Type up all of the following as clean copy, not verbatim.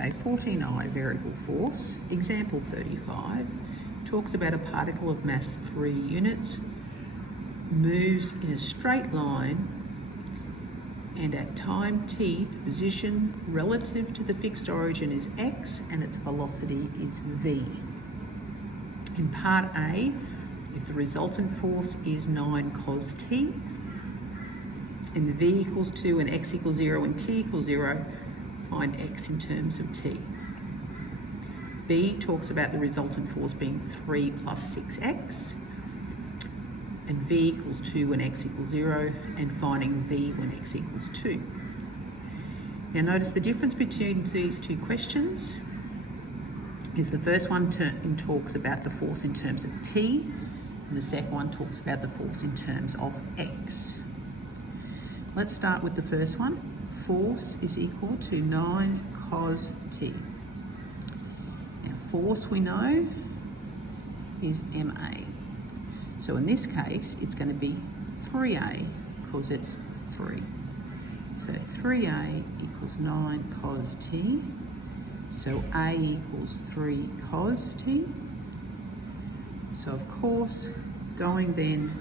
Okay, 14i variable force, example 35, talks about a particle of mass 3 units, moves in a straight line, and at time t, the position relative to the fixed origin is x and its velocity is v. In part A, if the resultant force is 9 cos t, and v equals 2 and x equals 0 and t equals 0, find x in terms of t. B talks about the resultant force being 3 plus 6x, and v equals 2 when x equals 0, and finding v when x equals 2. Now notice the difference between these two questions is the first one talks about the force in terms of t, and the second one talks about the force in terms of x. Let's start with the first one. Force is equal to 9 cos t. Now force we know is ma. So in this case it's going to be 3a because it's 3. So 3a equals 9 cos t. So a equals 3 cos t. So of course going then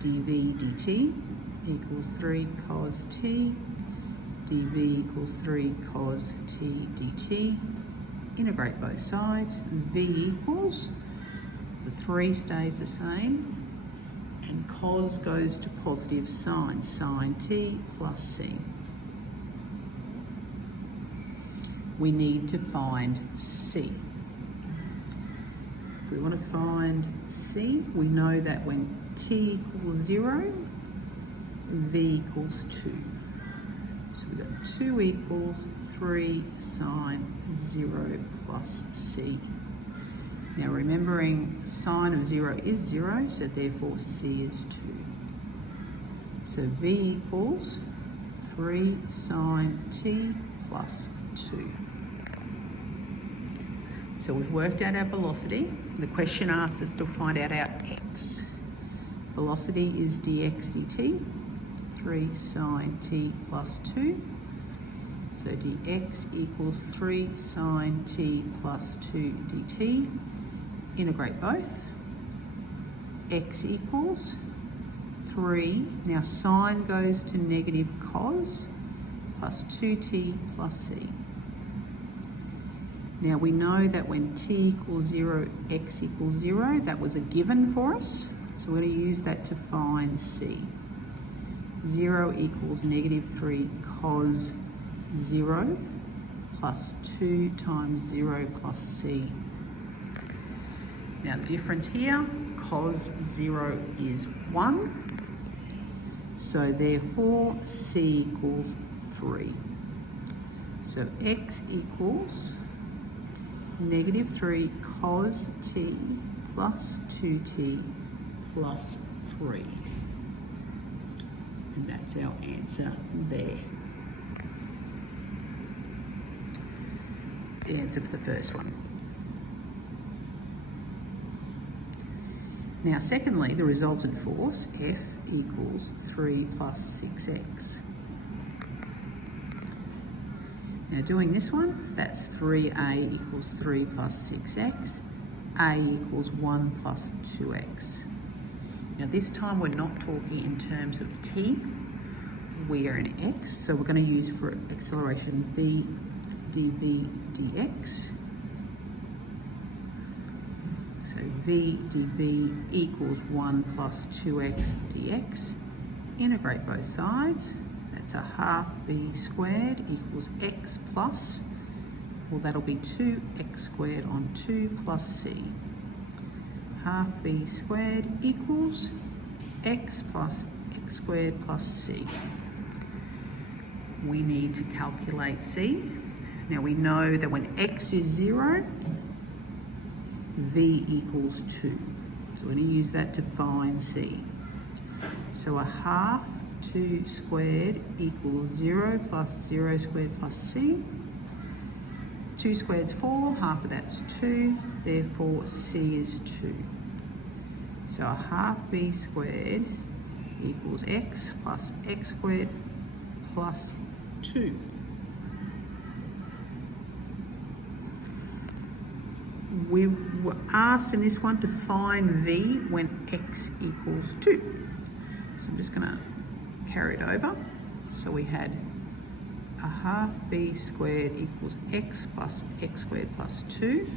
dv dt equals 3 cos t, dv equals 3 cos t dt. Integrate both sides. V equals, the 3 stays the same, and cos goes to positive sign, sin t plus c. We need to find c. If we want to find c, we know that when t equals 0, v equals 2. So we've got 2 equals 3 sine 0 plus c. Now remembering sine of 0 is 0, so therefore c is 2. So v equals 3 sine t plus 2. So we've worked out our velocity. The question asks us to find out our x. Velocity is dx dt. 3 sine t plus 2. So dx equals 3 sine t plus 2 dt. Integrate both. X equals 3. Now sine goes to negative cos plus 2t plus c. Now we know that when t equals 0, x equals 0, that was a given for us. So we're going to use that to find c. 0 equals negative 3 cos 0 plus 2 times 0 plus c. Now the difference here, cos 0 is 1, so therefore c equals 3. So x equals negative 3 cos t plus 2t plus 3. And that's our answer there. The answer for the first one. Now secondly, the resultant force, F equals 3 plus 6x. Now doing this one, that's 3a equals 3 plus 6x. A equals 1 plus 2x. Now this time we're not talking in terms of t, we are in x, so we're going to use for acceleration v dv dx. So v dv equals 1 plus 2x dx. Integrate both sides. That's a half v squared equals x plus, well that'll be 2x squared on 2 plus c. Half v squared equals x plus x squared plus c. We need to calculate c. Now we know that when x is 0, v equals 2. So we're going to use that to find c. So a half 2 squared equals 0 plus 0 squared plus c. 2 squared is 4, half of that's 2, therefore c is 2. So a half v squared equals x plus x squared plus 2. We were asked in this one to find v when x equals 2. So I'm just going to carry it over. So we had a half v squared equals x squared plus 2.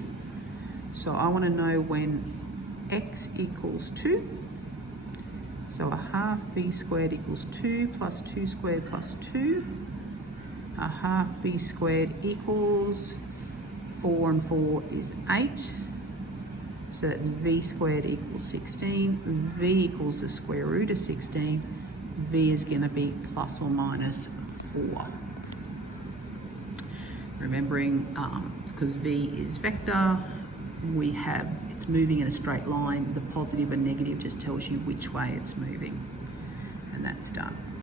So I want to know when x equals 2. So a half v squared equals 2 plus 2 squared plus 2. A half v squared equals 4 and 4 is 8. So that's v squared equals 16. V equals the square root of 16. V is going to be plus or minus 4. Remembering, because v is vector, we have, it's moving in a straight line. The positive and negative just tells you which way it's moving. And that's done.